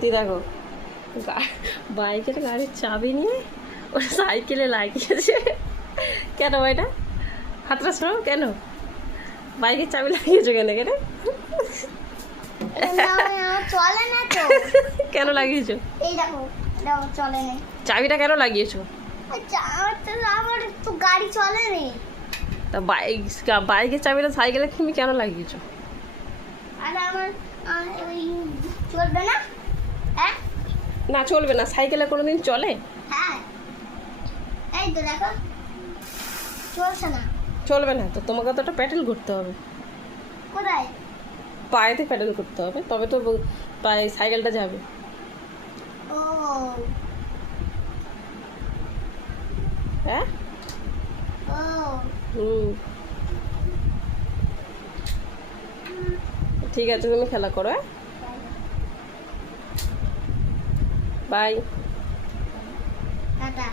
বুদ্ধি দেখো, বাইকের গাড়ির চাবি নিয়ে ওর সাইকেলে লাগিয়েছে। কেন এটা হাতটা সরো, কেন বাইকের চাবি লাগিয়েছো কেন? কেন চলে না তো। কেন লাগিয়েছো? এই দেখো, চলে না। চাবিটা কেন লাগিয়েছো? আমার তো গাড়ি চলে না। তা বাইকের চাবিটা সাইকেলে তুমি কেন লাগিয়েছো? আর আমার ওই চলবে না। হ্যাঁ না চলবে না, সাইকেলে কোনোদিন চলে? হ্যাঁ, এই তো দেখো চলছে না। চলবে না তো তোমাকে তো একটা প্যাডেল করতে হবে। কোথায়? পায়েতে প্যাডেল করতে হবে, তবে তো পায়ে সাইকেলটা যাবে। ও হ্যাঁ ও ঠিক আছে, তুমি খেলা করো। হ্যাঁ, বাই। টাটা।